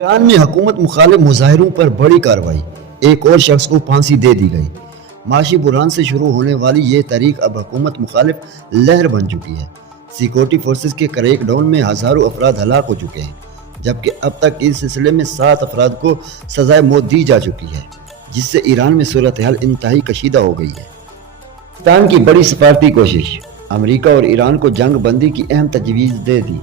Iran में हुकूमत मुखालिफ मुजाहिरों पर बड़ी कार्रवाई, एक और शख्स को फांसी दे दी गई। माशी बुरहान से शुरू होने वाली ये तहरीक अब हुकूमत मुखालिफ लहर बन चुकी है। सिक्योरिटी फोर्सेस के क्रैकडाउन में हज़ारों अफराद हलाक हो चुके हैं, जबकि अब तक इस सिलसिले में 7 अफराद को सजाए मौत दी जा चुकी है, जिससे ईरान में सूरत हाल इंतहाई कशीदा हो गई है। पाकिस्तान की बड़ी सफारती कोशिश, अमेरिका और ईरान को जंग बंदी की अहम तजवीज़ दे दी।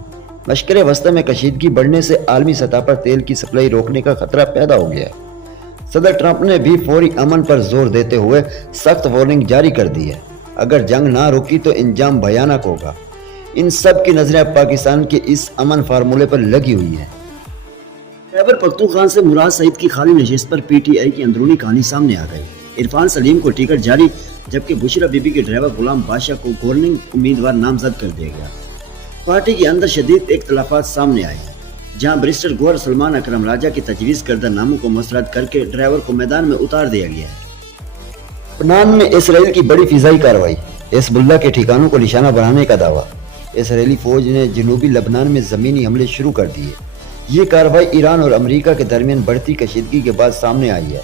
मशक़े वस्ता में कशीदगी बढ़ने से आलमी सतह पर तेल की सप्लाई रोकने का खतरा पैदा हो गया है। सदर ट्रंप ने भी फौरी अमन पर जोर देते हुए सख्त वार्निंग जारी कर दी है। अगर जंग ना रुकी तो इंजाम भयानक होगा। इन सब की नजरें अब पाकिस्तान के इस अमन फार्मूले पर लगी हुई है। खैबर पख्तूनख्वा से मुराद सईद की खाली नशिस्त पर पीटीआई की अंदरूनी कहानी सामने आ गई। इरफान सलीम को टिकट जारी, जबकि बुशरा बीबी के ड्राइवर गुलाम बादशाह को गवर्निंग उम्मीदवार नामजद कर दिया गया। पार्टी के अंदर शदीद इख्तलाफात सामने आए, जहां बैरिस्टर गौहर सलमान अकरम राजा की तजवीज़ करदा नामों को मुस्तरद करके ड्राइवर को मैदान में उतार दिया गया है। लबनान में इसराइल की बड़ी फिजाई कार्रवाई, हिज़्बुल्लाह के ठिकानों को निशाना बनाने का दावा। इसराइली फौज ने जनूबी लबनान में ज़मीनी हमले शुरू कर दिए। ये कार्रवाई ईरान और अमेरिका के दरमियान बढ़ती कशीदगी के बाद सामने आई है,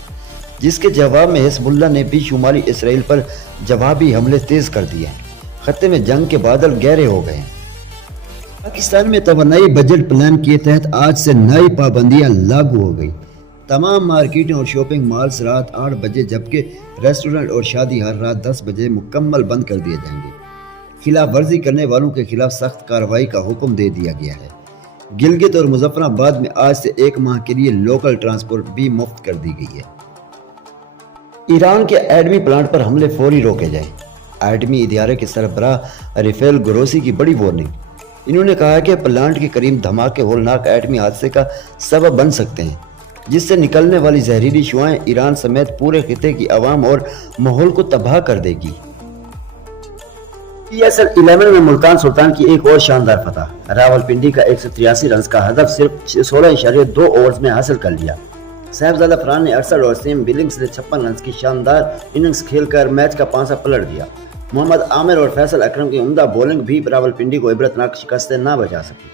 जिसके जवाब में हिज़्बुल्लाह ने भी शुमाली इसराइल पर जवाबी हमले तेज कर दिए हैं। खत्ते में जंग के बादल गहरे हो गए हैं। पाकिस्तान में तवानाई बजट प्लान के तहत आज से नई पाबंदियां लागू हो गई। तमाम मार्केटें और शॉपिंग मॉल्स रात 8 बजे, जबकि रेस्टोरेंट और शादी हर रात 10 बजे मुकम्मल बंद कर दिए जाएंगे। खिलाफ वर्जी करने वालों के खिलाफ सख्त कार्रवाई का हुक्म दे दिया गया है। गिलगित और मुजफ्फराबाद में आज से 1 माह के लिए लोकल ट्रांसपोर्ट भी मुफ्त कर दी गई है। ईरान के एटमी प्लांट पर हमले फौरी रोके जाएं। एटमी इदारे के सरबराह राफेल ग्रोसी की बड़ी वार्निंग। इन्होंने कहा कि प्लांट के करीब धमाके होलनाक एटमी हादसे का सबब बन सकते हैं, जिससे निकलने वाली जहरीली शुआएं ईरान समेत पूरे खिते की आवाम और माहौल को तबाह कर देगी। PSL 11 में मुल्तान सुल्तान की एक और शानदार फतह। रावलपिंडी का 183 रन का हदफ सिर्फ 16.2 ओवर्स में हासिल कर लिया। साहिबजादा फरहान ने 68 और सेम बिलिंग्स ने 56 रन की शानदार इनिंग्स खेलकर मैच का पांसा पलट दिया। मोहम्मद आमिर और फैसल अकरम की उम्दा बॉलिंग भी रावलपिंडी को इबरतनाक शिकस्त से ना बचा सकी।